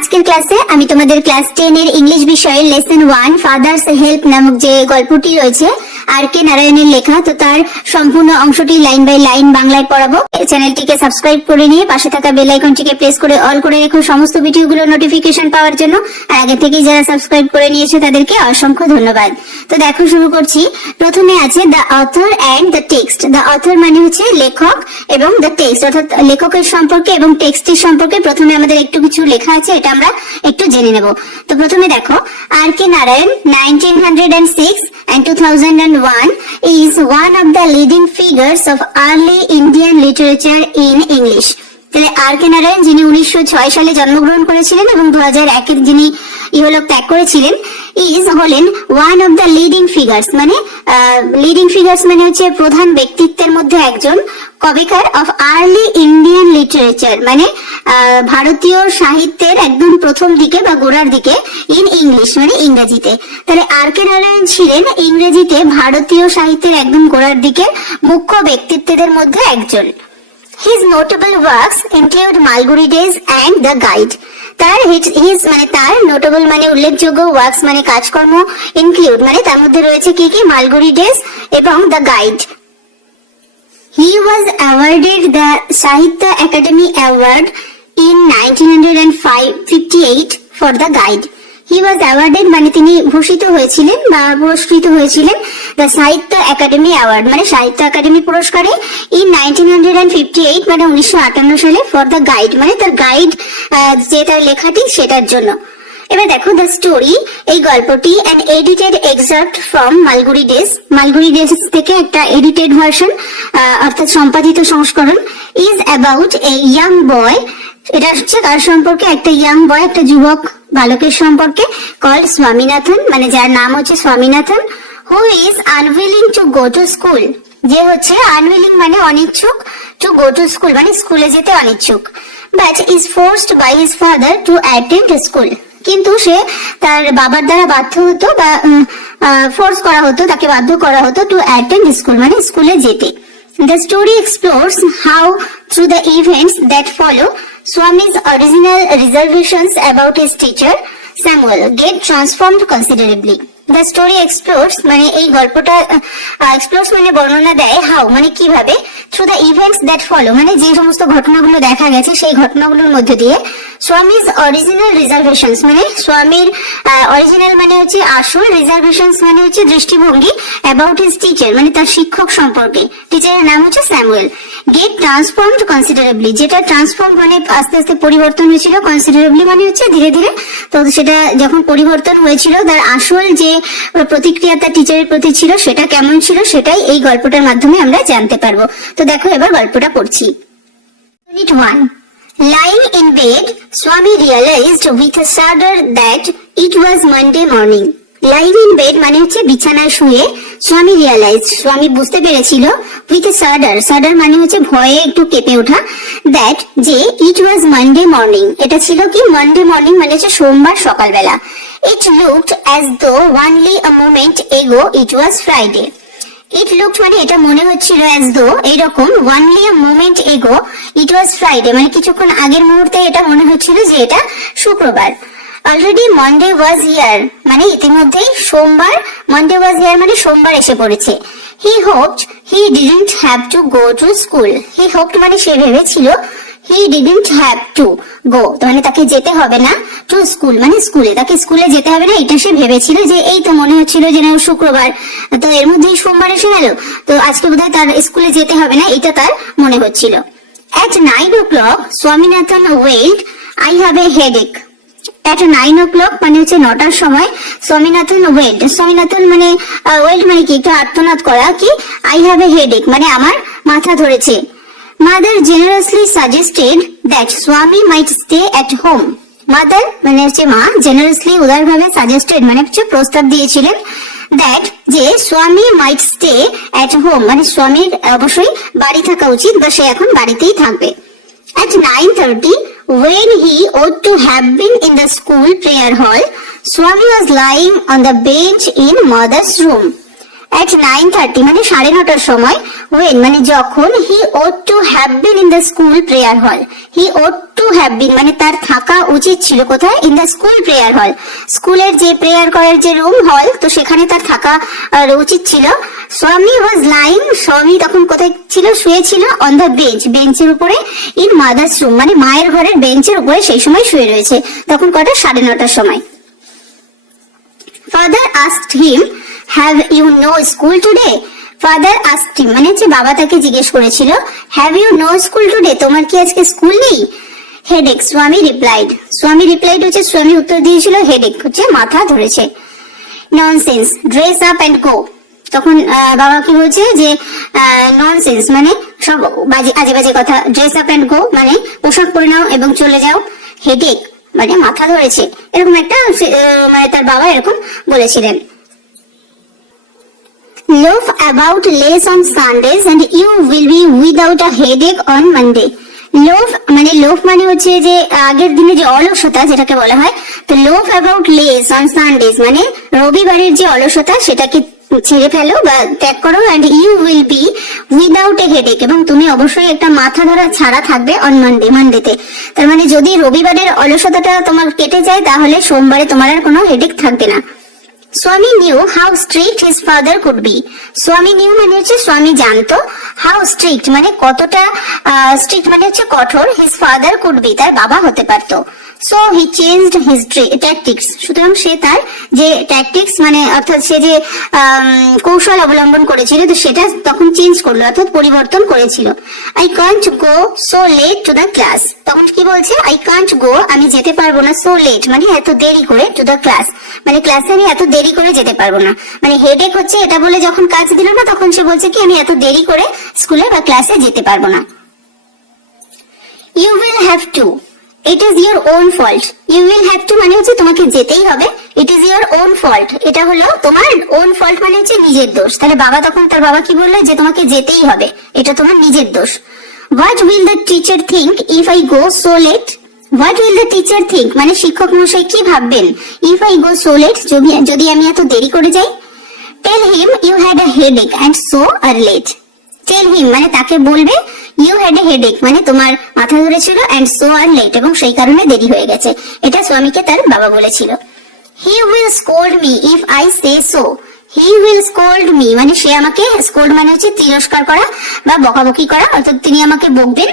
আজকের ক্লাসে আমি তোমাদের ক্লাস 10 এর ইংলিশ বিষয়ের লেসন 1 ফাদার্স হেল্প নামক যে গল্পটি রয়েছে আর কে নারায়ণের লেখা, তো তার সম্পূর্ণ অংশটি লাইন বাই লাইন বাংলায় পড়াবো। চ্যানেলটিকে সাবস্ক্রাইব করে নিয়ে পাশে থাকা বেল আইকনটিকে প্রেস করে অল করে রেখো সমস্ত ভিডিওগুলোর নোটিফিকেশন পাওয়ার জন্য। আর আগে থেকেই যারা সাবস্ক্রাইব করে নিয়েছে তাদেরকে অসংখ্য ধন্যবাদ। তো দেখো শুরু করছি। প্রথমে আছে the author and the text. The author মানে হচ্ছে লেখক এবং দ্য টেক্সট অর্থাৎ লেখকের সম্পর্কে এবং টেক্সটের সম্পর্কে প্রথমে আমাদের একটু কিছু লেখা আছে, এটা আমরা একটু জেনে নেব। তো প্রথমে দেখো, আর কে Narayan 1906 and 2001 is one of the leading figures of early Indian literature in English. তাহলে আর কে নারায়ণ যিনি 1906 সালে জন্মগ্রহণ করেছিলেন এবং 2001 যিনি ইহলোক ত্যাগ করেছিলেন, হলেন one of the leading figures মানে লিডিং ফিগার্স মানে হচ্ছে প্রধান ব্যক্তিত্বের মধ্যে একজন। কবেকার? অফ আর্লি ইন্ডিয়ান লিটারেচার মানে ভারতীয় সাহিত্যের একদম প্রথম দিকে বা গোড়ার দিকে, ইন ইংলিশ মানে ইংরেজিতে। তাহলে আর কে নারায়ণ ছিলেন ইংরেজিতে ভারতীয় সাহিত্যের একদম গোড়ার দিকে মুখ্য ব্যক্তিত্বদের মধ্যে একজন। His notable works include Malgudi Days and The Guide. তার নোটেবল মানে উল্লেখযোগ্য, ওয়ার্কস মানে কাজকর্ম, ইনক্লুড মানে তার মধ্যে রয়েছে কি কি? মালগুড়ি ডেজ এবং the guide. He was awarded the Sahitya Academy Award in 1958 for The Guide. He was awarded মানে তিনি ভূষিত হয়েছিলেন বা পুরস্কৃত হয়েছিলেন দ্য সাহিত্য একাডেমি অ্যাওয়ার্ড মানে সাহিত্য একাডেমি পুরস্কারে ইন 1958 মানে 1958 সালে ফর দ্য গাইড মানে তার গাইড যে তার লেখাটি সেটার জন্য। এবার দেখো দ্য স্টোরি, এই গল্পটি an edited exact from Malgudi days. Malgudi days থেকে একটা এডিটেড ভার্সন অর্থাৎ সম্পাদিত সংস্করণ। ইজ অ্যাবাউট এ ইয়াং বয়, এটা হচ্ছে কার সম্পর্কে? একটা ইয়াং বয়, একটা যুবক বালকের সম্পর্কে, কল্ড স্বামীনাথন মানে যার নাম হচ্ছে Swaminathan, who is unwilling to go to school, যে হচ্ছে আনউইলিং মানে অনিচ্ছুক, টু গো টু স্কুল মানে স্কুলে যেতে অনিচ্ছুক, but is forced by his father to attend school, কিন্তু সে তার বাবার দ্বারা বাধ্য হতো বা ফোর্স করা হতো, তাকে বাধ্য করা হতো টু অ্যাটেন্ড স্কুল মানে স্কুলে যেতে। The story explores how through the events that follow Swami's original reservations about his teacher Samuel get transformed considerably. The story explores মানে এই গল্পটা explores মানে বর্ণনা দেয়, how মানে কিভাবে, through the events that follow মানে যে সমস্ত ঘটনাগুলো দেখা গেছে সেই ঘটনাগুলোর মধ্যে দিয়ে, Swami's original reservations মানে স্বামীর অরিজিনাল মানে হচ্ছে আসল, রিজার্ভেশনস মানে হচ্ছে দৃষ্টিভঙ্গি, about his teacher মানে তার শিক্ষক সম্পর্কে, টিচারের নাম হচ্ছে স্যামুয়েল, get transformed considerably যেটা ট্রান্সফর্ম মানে আস্তে আস্তে পরিবর্তন হয়েছিল, considerably মানে হচ্ছে ধীরে ধীরে। তো সেটা যখন পরিবর্তন হয়েছিল তার আসল যে প্রতিক্রিয়া তার টিচারের প্রতি ছিল সেটা কেমন ছিল সেটাই এই গল্পটার মাধ্যমে আমরা জানতে পারবো। তো দেখো এবার গল্পটা পড়ছি। Unit 1. Lying in bed, Swami realized with a shudder that it was Monday morning. Lying in bed মানে হচ্ছে বিছানায় শুয়ে, স্বামী রিয়ালাইজ স্বামী বুঝতে পেরেছিল, উইথ এ শাডার মানে হচ্ছে ভয়ে একটু কেঁপে ওঠা, দ্যাট যে ইট ওয়াজ মানডে মর্নিং এটা ছিল কি? মানডে মর্নিং মানে হচ্ছে সোমবার সকালবেলা। It looked as though only a moment এগো ইট ওয়াজ ফ্রাইডে। ইট লুকড মানে এটা মনে হচ্ছিল অ্যাজ দো এইরকম, ওয়ানলি আ মোমেন্ট এগো ইট ওয়াজ ফ্রাইডে মানে কিছুক্ষণ আগের মুহূর্তে এটা মনে হচ্ছিল যে এটা শুক্রবার। অলরেডি মন্ডে ওয়াজ হিয়ার মানে ইতিমধ্যেই সোমবার, মন্ডে ওয়াজ হিয়ার মানে সোমবার এসে পড়েছে। He hoped he didn't have to go to school. He hoped মানে সে ভেবেছিল, he didn't have to go মানে তাকে যেতে হবে না, টু স্কুল মানে স্কুলে, তাকে স্কুলে যেতে হবে না এটা সে ভেবেছিল, যে এই তো মনে হচ্ছিল যে না শুক্রবার, তো এর মধ্যেই সোমবার এসে গেল, তো আজকে বোধহয় তার স্কুলে যেতে হবে না এটা তার মনে হচ্ছিল। At 9 o'clock, Swaminathan wailed, I have a headache. At 9 o'clock মানে হচ্ছে 9টার সময় স্বামীনাথন ওয়েল্ড, স্বামীনাথন মানে ওয়েল্ড মানে কি? একটু আর্তনাদ করা, কি? I have a headache মানে আমার মাথা ধরেছে। Mother generously suggested that Swami might stay at home. Mother মানে হচ্ছে মা, generously উদারভাবে suggested মানে হচ্ছে প্রস্তাব দিয়েছিলেন, that যে স্বামী might stay at home মানে স্বামীর অবশ্যই বাড়ি থাকা উচিত বা সে এখন বাড়িতেই থাকবে। At 9:30 when he ought to have been in the school prayer hall, Swami was lying on the bench in mother's room. at 9:30 মানে 9:30 সময়, when মানে যখন, he ought to have been in the school prayer hall. he ought to have been মানে তার থাকা উচিত ছিল কোথায়, in the school prayer hall. স্কুলের যে প্রেয়ার করার যে রুম হল, তো সেখানে তার থাকা উচিত ছিল। স্বামী was lying, স্বামী তখন কোথায় ছিল, শুয়ে ছিল, on the bench বেঞ্চের উপরে, in mother's room মানে মায়ের ঘরের বেঞ্চের উপরে সেই সময় শুয়ে রয়েছে। তখন কটা, 9:30 সময়। Father asked him, have you no school today? Father asked him মানে হচ্ছে বাবা তাকে জিজ্ঞেস করেছিল, have you no school today? তোমার কি আজকে স্কুল নেই? Headache, স্বামী replied. স্বামী replied হচ্ছে, স্বামী উত্তর দিয়েছিল, headache হচ্ছে মাথা ধরেছে। Nonsense, dress up and go. তখন বাবা কি বলছে যে ননসেন্স মানে সব আজে বাজে কথা, ড্রেস আপ এন্ড গো মানে পোশাক পরে নাও এবং চলে যাও, হেডেক মানে মাথা ধরেছে, এরকম একটা মানে তার বাবা এরকম বলেছিলেন। Loaf about less on Sundays and you will be without a headache on Monday. Loaf মানে হচ্ছে যে আগের দিনে যে অলসতা যেটাকে বলা হয়, তো loaf about less on Sundays মানে রবিবারের যে অলসতা সেটাকে ছেড়ে ফেলো বা ত্যাগ করো, and you will be without a headache এবং তুমি অবশ্যই একটা মাথা ধরা ছাড়া থাকবে অন মানডেতে। তার মানে যদি রবিবারের অলসতাটা তোমার কেটে যায় তাহলে সোমবারে তোমার আর কোনো হেডেক থাকবে না। স্বামী knew how strict his father could be. স্বামী knew মানে হচ্ছে স্বামী জানতো, how strict মানে কতটা strict মানে হচ্ছে কঠোর, his father could be তার বাবা হতে পারতো। So he changed his tactics. সুতরাং সে তার যে ট্যাকটিক্স মানে অর্থাৎ সে যে কৌশল অবলম্বন করেছিল তো সেটা তখন চেঞ্জ করলো অর্থাৎ পরিবর্তন করেছিল। I can't go so late to the class. তখন কি বলছে, I can't go আমি যেতে পারবো না, so late মানে এত দেরি করে, to the class মানে ক্লাসে আমি এত দেরি করে যেতে পারবো না, মানে হেডেক হচ্ছে এটা বলে যখন কাজ দিল না তখন সে বলছে কি আমি এত দেরি করে স্কুলে বা ক্লাসে যেতে পারবো না। You will have to, it is your own fault. You will have to মানে হচ্ছে তোমাকে যেতেই হবে, it is your own fault এটা হলো তোমার own fault মানে হচ্ছে নিজের দোষ। তাহলে বাবা তখন তার বাবা কি বললো যে তোমাকে যেতেই হবে, এটা তোমার নিজের দোষ। What will the teacher think if I go so late? What will the teacher think মানে শিক্ষক মশাই কি ভাববেন, if I go so late যদি আমি এত দেরি করে যাই। Tell him you had a headache and so are late. Tell him মানে তাকে বলবে, you had a headache মানে তোমার মাথা ধরেছিল, and so are late এবং সেই কারণে দেরি হয়ে গেছে। এটা স্বামীকে তার বাবা বলেছিল। He will scold me if I say so. He will scold me মানে সে আমাকে, scold মানে হচ্ছে তিরস্কার করা বা বকাবকি করা, অর্থাৎ তিনি আমাকে বকবেন,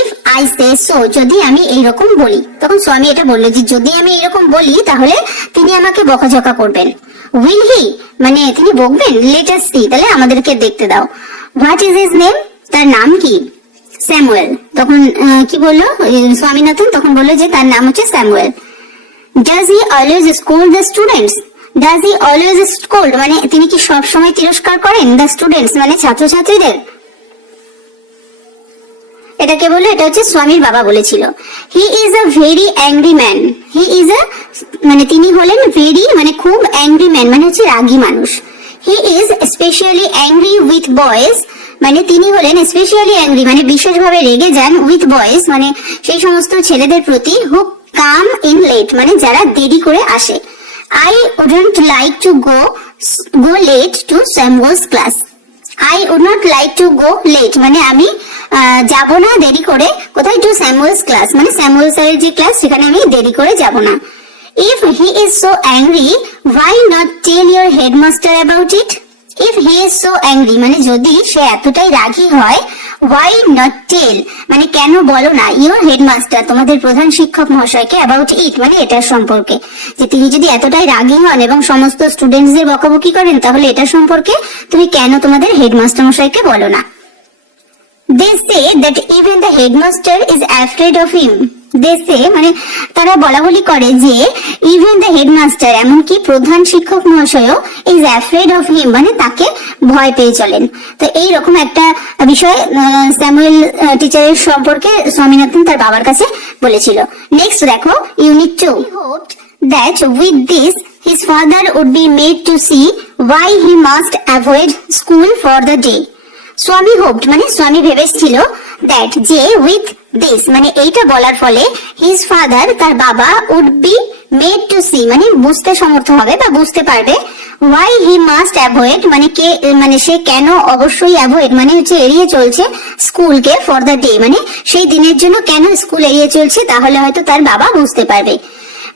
if I say so যদি আমি এইরকম বলি। তখন স্বামী এটা বললো যে যদি আমি এইরকম বলি তাহলে তিনি আমাকে বকাঝকা করবেন। Will he মানে তিনি বকবেন, let us see তাহলে আমাদেরকে দেখতে দাও। What is his name তার নাম কি, স্যামুয়েল। তখন কি বললো স্বামীনাথন, তখন বললো যে তার নাম হচ্ছে Samuel. Does he always scold the students? Does he always scold মানে তিনি কি সব সময় তিরস্কার করেন, the students মানে ছাত্রছাত্রীদের। এটাকে বললো, এটা হচ্ছে স্বামীর বাবা বলেছিল। He is a very angry man. He is a মানে তিনি হলেন very মানে খুব angry man মানে হচ্ছে রাগী মানুষ। He is especially angry with boys মানে তিনি হলেন স্পেশালি অ্যাংরি মানে বিশেষভাবে রেগে যান, উইথ বয়েজ মানে সেই সমস্ত ছেলেদের প্রতি, হু কাম ইন লেট মানে যারা দেরি করে আসে। I wouldn't like to go late to Samuel's class. I would not like to go late মানে আমি যাব না দেরি করে কোথায়, টু স্যামুয়েলস ক্লাস মানে স্যামুয়েল স্যারের যে ক্লাস সেখানে আমি দেরি করে যাব না। If he is so angry, why not tell your headmaster about it? If he is so angry মানে যদি সে এতটাই রাগী হয়, why not tell মানে কেন বলো না, your headmaster তোমাদের প্রধান শিক্ষক মহাশয়কে about it মানে এটার সম্পর্কে, যে তিনি যদি এতটাই রাগী হন এবং সমস্ত স্টুডেন্টসদের বকাবকি করেন তাহলে এটা সম্পর্কে তুমি কেন তোমাদের হেডমাস্টার মশাইকে বলো না। They say that even the headmaster is afraid of him. They say মানে তারা বলা বলি করে যে even the headmaster এমনকি প্রধান শিক্ষক মহাশয়ও is afraid of him মানে তাকে ভয় পেয়ে চলেন। তো এইরকম একটা বিষয় স্যামুয়েল টিচারের সম্পর্কে স্বামীনাথন তার বাবার কাছে বলেছিল। নেক্সট দেখো unit 2। He hoped that with this his father would be made to see why he must avoid school for the day. স্বামী হোপড মানে স্বামী ভেবেছিল দ্যাট যে উইথ দিস মানে এইটা বলার ফলে হিজ ফাদার তার বাবা would be made to see মানে বুঝতে সমর্থ হবে বা বুঝতে পারবে, ওয়াই হি মাস্ট অ্যাভয়েড মানে সে কেন অবশ্যই অ্যাভয়েড মানে হচ্ছে এড়িয়ে চলছে স্কুলকে ফর দ্য ডে মানে সেই দিনের জন্য কেন স্কুল এড়িয়ে চলছে, তাহলে হয়তো তার বাবা বুঝতে পারবে।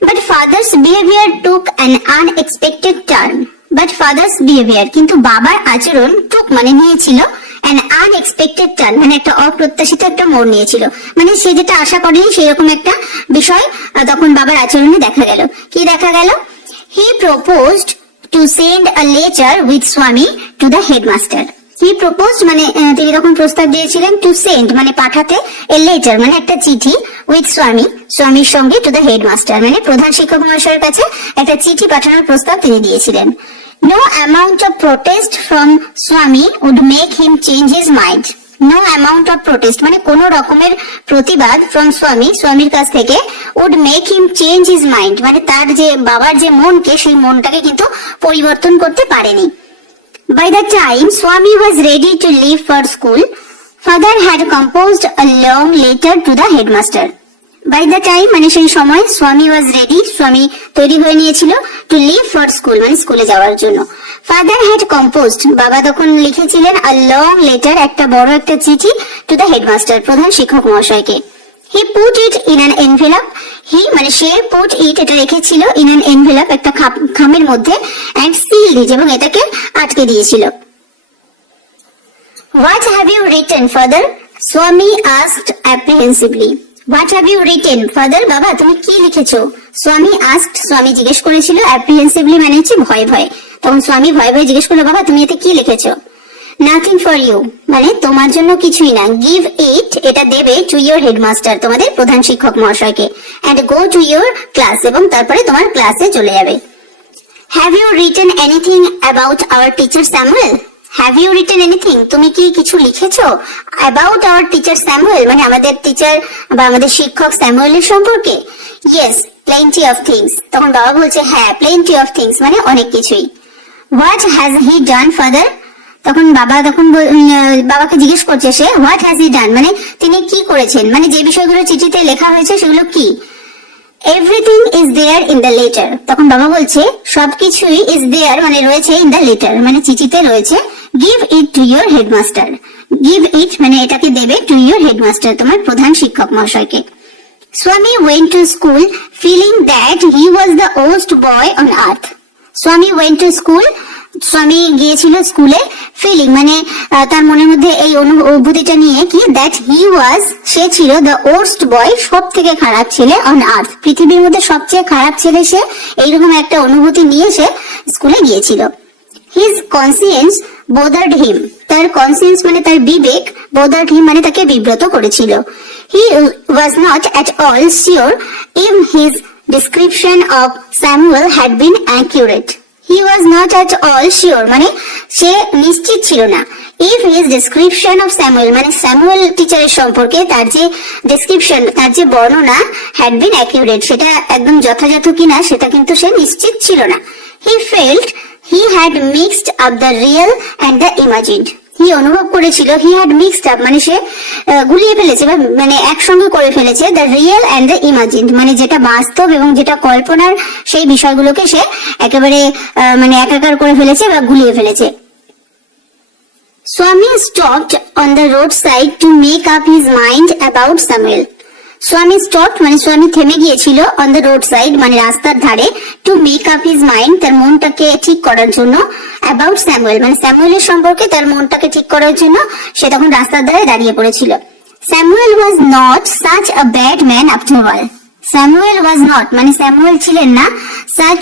But father's behaviour took an unexpected turn, but father's behaviour কিন্তু বাবার আচরণ টুক মানে নিয়েছিল an unexpected turn মানে একটা অপ্রত্যাশিত একটা মোড় নিয়েছিল, মানে সে যেটা আশা করেনি সেরকম একটা বিষয় তখন বাবার আচরণে দেখা গেল। কি দেখা গেল? He proposed to send a letter with Swami to the headmaster. He proposed মানে তিনি তখন প্রস্তাব দিয়েছিলেন to send মানে পাঠাতে, a letter মানে একটা চিঠি with Swami স্বামীর সঙ্গে to the headmaster মানে প্রধান শিক্ষক মহাশয়ের কাছে একটা চিঠি পাঠানোর প্রস্তাব তিনি দিয়েছিলেন। No amount of protest from Swami would make him change his mind. No amount of protest মানে কোন রকমের প্রতিবাদ from Swami স্বামীর কাছ থেকে would make him change his mind মানে তার যে বাবার যে মনকে সেই মনটাকে কিন্তু পরিবর্তন করতে পারেনি। By the time Swami was ready to leave for school, father had composed a long letter to the headmaster. By the time মানে সেই সময় স্বামী ওয়াজ রেডি স্বামী তৈরি হয়ে নিয়েছিল টু লিভ ফর স্কুল মানে স্কুলে যাওয়ার জন্য। ফাদার হ্যাড কম্পোজড বাবা তখন লিখেছিলেন আ লং লেটার একটা বড় একটা চিঠি টু দ্য হেডমাস্টার প্রধান শিক্ষক মহাশয়কে। He put it in an envelope he মানে সে পুট ইট এটা রেখেছিল ইন অ্যান এনভেলপ একটা খামের মধ্যে অ্যান্ড সিল ইট এবং এটাকে আটকে দিয়েছিল। What have you written father? Swami asked apprehensively. What have you written, father? বাবা তুমি কি লিখেছো? স্বামী asked স্বামী জিজ্ঞেস করেছিল, apprehensively মানে হচ্ছে ভয়ে ভয়ে, তখন স্বামী ভয়ে ভয়ে জিজ্ঞেস করলো বাবা তুমি এতে কি লিখেছো? Nothing for you মানে তোমার জন্য কিছুই না, give it এটা দেবে to your headmaster তোমাদের প্রধান শিক্ষক মহাশয়কে, and go to your class এবং তারপরে তোমার ক্লাসে চলে যাবে। Have you written anything about our teacher Samuel? Have you written anything? তুমি কি কিছু লিখেছো about our teacher Samuel মানে আমাদের টিচার বা আমাদের শিক্ষক স্যামুয়েলের সম্পর্কে? Yes, plenty of things তখন বাবা বলছে হ্যাঁ plenty of things মানে অনেক কিছুই। What has he done father? তখন বাবাকে জিজ্ঞেস করছে সে what has he done মানে তিনি কি করেছেন মানে যে বিষয়গুলো চিঠিতে লেখা হয়েছে সেগুলো কি? Everything is there in the letter তখন বাবা বলছে সবকিছুই is there মানে রয়েছে in the letter মানে চিঠিতে রয়েছে। Give it to your headmaster. Give it মানে এটাকে দেবে to your headmaster তোমার প্রধান শিক্ষক মহাশয়কে। Swami went to school feeling that he was the worst boy on earth. Swami went to school স্বামী গিয়েছিল স্কুলে ফিলিং মানে তার মনের মধ্যে এই অনুভূতিটা নিয়ে কি দ্যাট হি ওয়াজ সে ছিল দ্য ওর্স্ট বয় সব থেকে খারাপ ছেলে অন আর্থ পৃথিবীর মধ্যে সবচেয়ে খারাপ ছেলে সে, এইরকম একটা অনুভূতি নিয়ে সে স্কুলে গিয়েছিল। হিজ কনসিয়েন্স bothered him তার কনসিয়েন্স মানে তার বিবেক bothered him মানে তাকে বিব্রত করেছিল। He was not at all sure if his description of Samuel had been accurate. He was not at all sure মানে সে নিশ্চিত ছিল না if his description of Samuel মানে স্যামুয়েল টিচারের সম্পর্কে তার যে ডেসক্রিপশন তার যে বর্ণনা had been accurate সেটা একদম যথাযথ কিনা সেটা কিন্তু সে নিশ্চিত ছিল না। He felt he had mixed up the real and the imagined. হি অনুভব করেছিল হি হ্যাড মিক্সড আপ মানে সে গুলিয়ে ফেলেছে বা মানে একসঙ্গে করে ফেলেছে the real and the imagine মানে যেটা বাস্তব এবং যেটা কল্পনার সেই বিষয়গুলোকে সে একেবারে মানে একাকার করে ফেলেছে বা গুলিয়ে ফেলেছে। স্বামী stopped on the road side to make up his mind about Samuel. স্বামী স্টপড মানে স্বামী থেমে গিয়েছিল অন দ্য রোড সাইড মানে রাস্তার ধারে to make up his mind তার মনটাকে ঠিক করার জন্য অ্যাবাউট স্যামুয়েল মানে স্যামুয়েলের সম্পর্কে তার মনটাকে ঠিক করার জন্য সে তখন রাস্তার ধারে দাঁড়িয়ে পড়েছিল। Samuel was not such a bad man after all. Samuel was not মানে স্যামুয়েল ছিলেন না such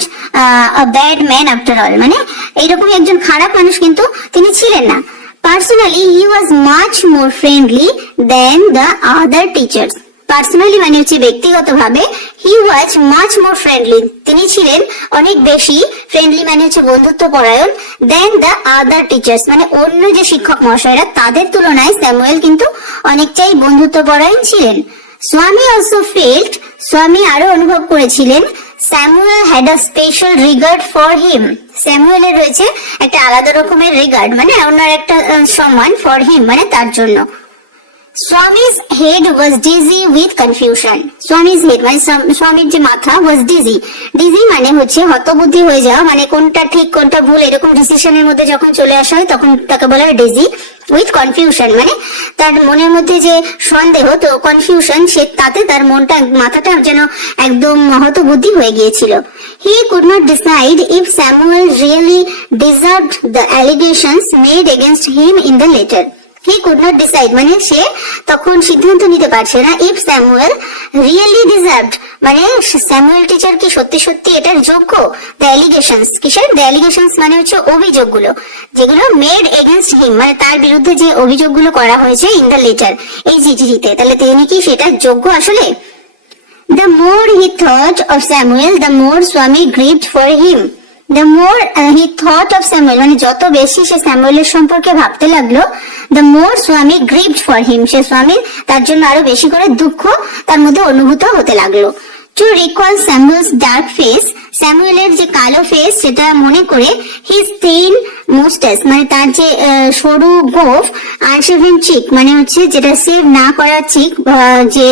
a bad man after all মানে এইরকম একজন খারাপ মানুষ কিন্তু তিনি ছিলেন না। Personally he was much more friendly than the other teachers. Personally মানে হচ্ছে ব্যক্তিগতভাবে হি ওয়াজ মাচ মোর ফ্রেন্ডলি তিনি ছিলেন অনেক বেশি ফ্রেন্ডলি মানে হচ্ছে বন্ধুত্ব পরায়ণ দেন দ্য আদার টিচার্স মানে অন্য যে শিক্ষক মহাশয়রা তাদের তুলনায় স্যামুয়েল কিন্তু অনেকটাই বন্ধুত্ব পরায়ণ ছিলেন। স্বামী অলসো ফেল্ট স্বামী আরো অনুভব করেছিলেন Samuel had a special regard for him স্যামুয়েলের রয়েছে একটা আলাদা রকমের রিগার্ড মানে ওনার একটা সম্মান ফর হিম মানে তার জন্য। Swami's head was dizzy with confusion. Swami's head মানে স্বামীর যে মাথা was dizzy. Dizzy মানে হচ্ছে হতবুদ্ধি হয়ে যাওয়া, মানে কোনটা ঠিক কোনটা ভুল এরকম ডিসিশনের মধ্যে যখন চলে আসা হয় তখন তাকে বলা হয় dizzy with confusion, মানে তার মনের মধ্যে যে সন্দেহ, তো কনফিউশন, সে তাতে তার মাথাটা যেন একদম হতবুদ্ধি হয়ে গিয়েছিল. He could not decide if Samuel really deserved the allegations made against him in the letter. He could not decide মানে সে তখন সিদ্ধান্ত নিতে পারছে না if Samuel really deserved মানে স্যামুয়েল টিচার কি সত্যি সত্যি এটার যোগ্য, the allegations, কিসের the allegations মানে হচ্ছে অভিযোগগুলো যেগুলো made against him মানে তার বিরুদ্ধে যে অভিযোগগুলো করা হয়েছে in the letter এই চিঠিতে, তাহলে তিনি কি সেটা যোগ্য আসলে? The more he thought of Samuel, the more Swami grieved for him. The more he thought of Samuel মানে যত বেশি সে স্যামুয়েলের সম্পর্কে ভাবতে লাগলো, the more Swami grieved for him, সে স্বামী তার জন্য আরো বেশি করে দুঃখ তার মধ্যে অনুভূত হতে লাগলো. To recall Samuel's dark face, স্যামুয়েলের যে কালো ফেস সেটা মনে করে his thin mustache মানে তার যে সরু গোঁফ, unshaven cheek মানে হচ্ছে যেটা সেভ না করা চিক যে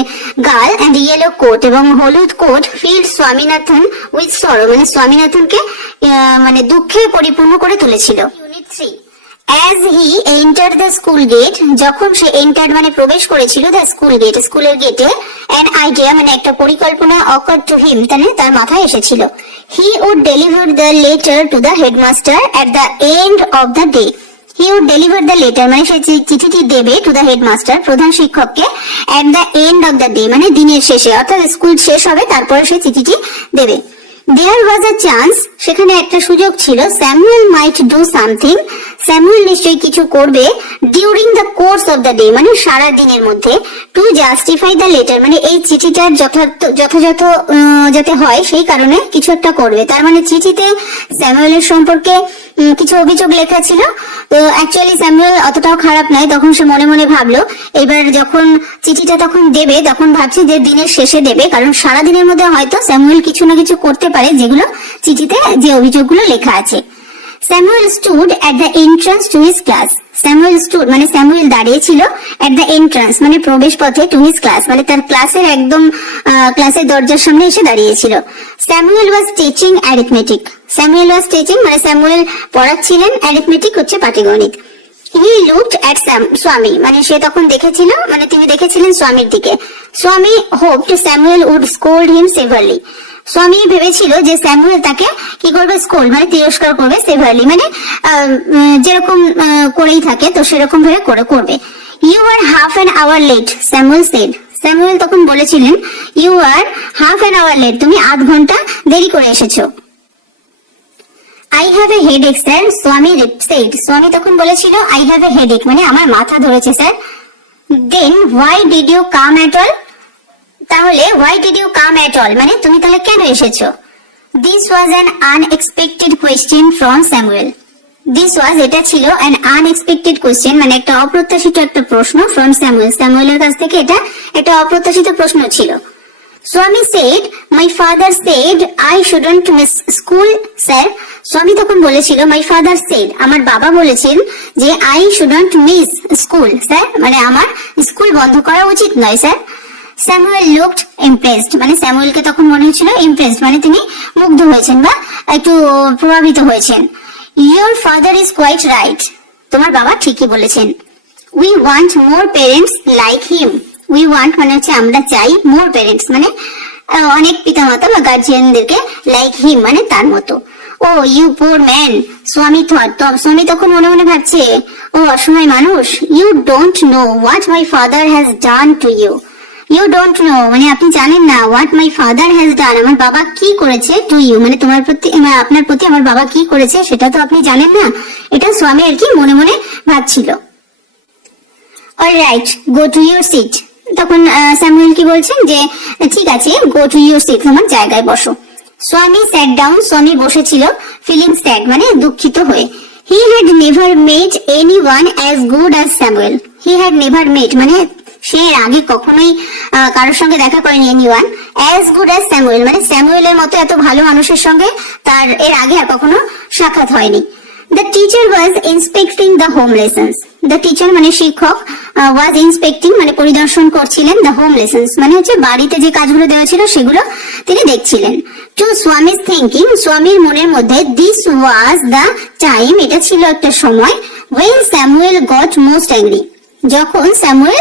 গাল, and yellow coat এবং হলুদ coat, filled Swaminathan with sorrow মানে স্বামীনাথনকে মানে দুঃখে পরিপূর্ণ করে তুলেছিল. Unit 3. As he entered the school gate, যখন সে entered মানে প্রবেশ করেছিল the school gate, স্কুলের গেটে, an idea মানে একটা পরিকল্পনা occurred to him তার মাথায় এসেছিল. He would deliver the letter to the headmaster at the end of the day. He would deliver the letter মানে সে চিঠিটি দেবে to the headmaster প্রধান শিক্ষককে at the end of the day মানে দিনের শেষে, অর্থাৎ স্কুল শেষ হবে তারপরে সে চিঠিটি দেবে. There was a chance, সেখানে একটা সুযোগ ছিল, Samuel might do something, Samuel নিশ্চয়ই কিছু করবে, during the course of the day মানে সারা দিনের মধ্যে, to justify the letter মানে এই চিঠিটার যথাযথ যাতে হয় সেই কারণে কিছু একটা করবে. তার মানে চিঠিতে স্যামুয়েলের সম্পর্কে কিছু অভিযোগ লেখা ছিল, তো অ্যাকচুয়ালি স্যামুয়েল অতটাও খারাপ নয়, তখন সে মনে মনে ভাবলো এবার যখন চিঠিটা তখন দেবে তখন ভাবছি যে দিনের শেষে দেবে, কারণ সারা দিনের মধ্যে হয়তো স্যামুয়েল কিছু না কিছু করতে পারে যেগুলো চিঠিতে যে অভিযোগগুলো লেখা আছে. Samuel stood at the entrance to his class. Samuel stood মানে স্যামুয়েল দাঁড়িয়ে ছিল at the entrance মানে প্রবেশ পথে, to his class মানে তার ক্লাসের একদম ক্লাসের দরজার সামনে এসে দাঁড়িয়েছিল. Samuel was teaching arithmetic. Samuel was teaching মানে স্যামুয়েল পড়াচ্ছিলেন, arithmetic হচ্ছে পাটিগণিত. He looked at Swami মানে সে তখন দেখেছিল মানে তিনি দেখেছিলেন স্বামীর দিকে. Swami hoped Samuel would scold him severely. স্বামী ভেবেছিল যে স্যামুয়েল তাকে কি করবে, স্কোল মানে তিরস্কার করবে, সেভারলি মানে যেরকম করেই থাকে তো সেরকম ভাবে করবে. You are half an hour late, Samuel said. Samuel তখন বলেছিলেন you are half an hour late, তুমি আধ ঘন্টা দেরি করে এসেছো. I have a headache, sir, Swami said. স্বামী তখন বলেছিল I have a headache মানে আমার মাথা ধরেছে sir. Then why did you come at all? তাহলে why did you come at all মানে তুমি তাহলে কেন এসেছো? This was an unexpected question from Samuel. This was এটা ছিল an unexpected question মানে একটা অপ্রত্যাশিত একটা প্রশ্ন from Samuel. স্যামুয়েলের কাছ থেকে এটা একটা অপ্রত্যাশিত প্রশ্ন ছিল. Swami said, my father said I shouldn't miss school, sir. স্বামী তখন বলেছিল my father said আমার বাবা বলেছেন যে I shouldn't miss school, sir মানে আমার স্কুল বন্ধ করা উচিত নয় স্যার. Samuel looked impressed মানে স্যামুয়েলকে তখন মনে হচ্ছিল impressed মানে তিনি মুগ্ধ হয়েছেন বা একটু প্রভাবিত হয়েছেন. Your father is quite right. তোমার বাবা ঠিকই বলেছেন. We want more parents like him. We want মানে হচ্ছে আমরা চাই, more parents মানে অনেক পিতামাতা বা গার্জিয়ানদেরকে like him মানে তার মতো. Oh, you poor man, স্বামী thought. স্বামী তখন মনে মনে ভাবছে ও অসহায় মানুষ. You don't know what my father has done to you. You don't know মানে আপনি জানেন না what my father has done আমার বাবা কি করেছে to you মানে তোমার প্রতি আপনার প্রতি আমার বাবা কি করেছে সেটা তো আপনি জানেন না. এটা স্বামী আর কি মনে মনে ভাবছিল. Alright, go to your seat. তখন স্যামুয়েল কি বলছেন যে ঠিক আছে go to your seat তোমার জায়গায় বসো. স্বামী sat down স্বামী বসেছিল feeling sad মানে দুঃখিত হয়ে. He had never met anyone as good as Samuel. He had never met মানে সে আগে কখনোই কারোর সঙ্গে দেখা করেনি anyone as good as Samuel মানে স্যামুয়েলের মতো এত ভালো মানুষের সঙ্গে তার এর আগে আর কখনো সাক্ষাৎ হয়নি. The teacher was inspecting the home lessons. The teacher মানে শিক্ষক ওয়াজ ইন্সপেক্টিং মানে পরিদর্শন করছিলেন দ্য হোম লেসন্স মানে হচ্ছে বাড়িতে যে কাজগুলো দেওয়া ছিল সেগুলো তিনি দেখছিলেন। টু স্বামীজ থিঙ্কিং স্বামীর মনের মধ্যে দিস ওয়াজ দ্য টাইম এটা ছিল একটা সময় when Samuel goat most angry যখন স্যামুয়েল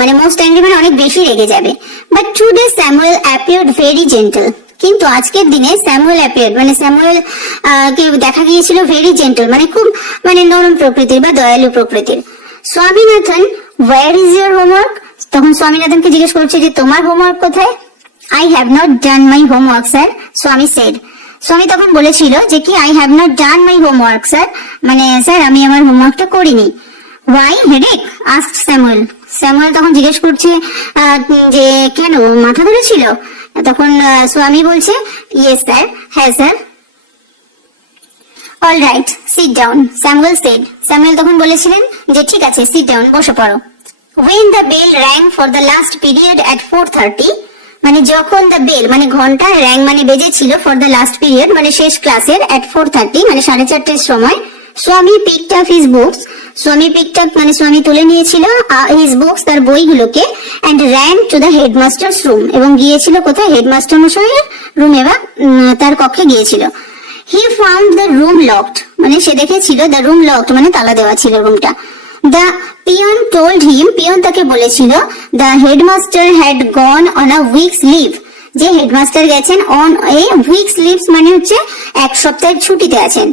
মানে মোস্ট অ্যাংরি মানে অনেক বেশি রেগে যাবে। But today Samuel appeared very gentle কিন্তু আজকের দিনে স্যামুয়েল অ্যাপিয়ার্ড মানে স্যামুয়েল কে দেখা গিয়েছিল ভেরি জেন্টল মানে খুব মানে নরম প্রকৃতির বা দয়ালু প্রকৃতির। Swaminathan where is your homework তখন স্বামীনাথনকে জিজ্ঞেস করছে যে তোমার হোমওয়ার্ক কোথায়। I have not done my homework sir Swami said Swami তখন বলেছিল যে কি I have not done my homework sir মানে স্যার আমি আমার হোমওয়ার্কটা করিনি। Why headache asked Samuel Samuel তখন জিজ্ঞেস করছে যে কেন মাথা ধরেছিল তখন স্বামী বলছে ইয়েস স্যার হ্যাঁ sir. All right sit down Samuel said Samuel তখন বলেছিলেন যে ঠিক আছে সিট ডাউন বসে পড়ো। when the bell rang for the last period at 4:30 মানে যখন দ্য বেল মানে ঘন্টা র্যাং মানে বেজেছিল ফর দ্য লাস্ট পিরিয়ড মানে শেষ ক্লাসের at 4:30 মানে 4:30 সময় স্বামী picked up his books স্বামী picked up মানে স্বামী তুলে নিয়েছিল his books তার বইগুলোকে and ran to the headmaster's room এবং গিয়েছিল কোথায় হেডমাস্টার মশাইয়ের রুমে বা তার কক্ষে গিয়েছিল। he found the room locked মানে সে দেখেছিল the room locked মানে তালা দেওয়া ছিল রুমটা। the peon told him peon তাকে বলেছিল the headmaster had gone on a week's leave যে হেডমাস্টার গেছেন on a week's leave মানে হচ্ছে এক সপ্তাহের ছুটিতে আছেন।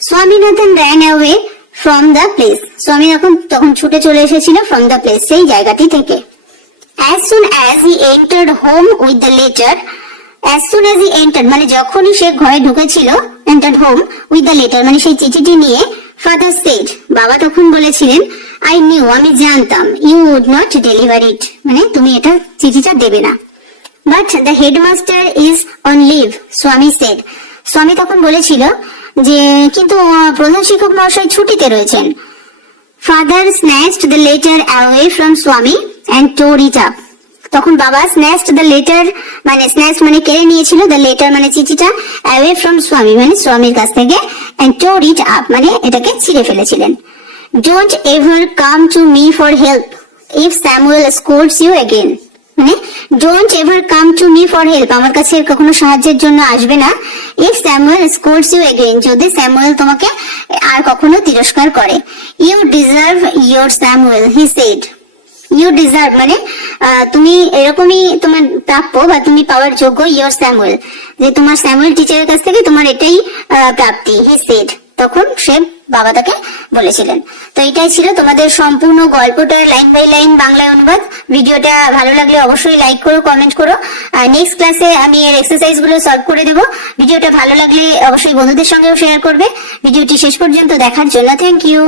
Swaminathan ran away from the place স্বামী তখন ছুটে চলে এসেছিল from the place সেই জায়গাটি থেকে। as soon as he entered home with the letter as soon as he entered মানে যখনই সে ঘরে ঢুকেছিল entered home with the letter মানে সেই চিঠিটি নিয়ে father said বাবা তখন বলেছিলেন I knew আমি জানতাম you would not deliver it মানে তুমি এটা চিঠিটা দেবে না। but the headmaster is on leave স্বামী said স্বামী তখন বলেছিল যে কিন্তু প্রধান শিক্ষক মহাশয় ছুটিতে রয়েছেন। father snatched the letter away from স্বামী and tore it up তখন বাবা snatched the letter মানে snatched মানে কেড়ে নিয়েছিল the letter মানে চিঠিটা away from স্বামী মানে স্বামীর কাছ থেকে and tore it up মানে এটাকে ছিঁড়ে ফেলেছিলেন। don't ever come to me for help if Samuel scolds you again মানে don't ever come to me for help আমার কাছে কখনো সাহায্যের জন্য আসবে না if Samuel scolds you again যদি স্যামুয়েল তোমাকে আর কখনো তিরস্কার করে। you deserve your Samuel he said you deserve মানে তুমি এরকমই তোমার প্রাপ্য বা তুমি পাওয়ার যোগ্য your Samuel যে তোমার স্যামুয়েল টিচারের কাছ থেকে তোমার এটাই প্রাপ্তি he said তখন সে বাবা তাকে বলেছিলেন। তো এটাই ছিল তোমাদের সম্পূর্ণ গল্পটার লাইন বাই লাইন বাংলায় অনুবাদ। ভিডিওটা ভালো লাগলে অবশ্যই লাইক করো কমেন্ট করো আর নেক্সট ক্লাসে আমি এর এক্সারসাইজ গুলো সলভ করে দেবো। ভিডিওটা ভালো লাগলে অবশ্যই বন্ধুদের সঙ্গেও শেয়ার করবে। ভিডিওটি শেষ পর্যন্ত দেখার জন্য থ্যাংক ইউ।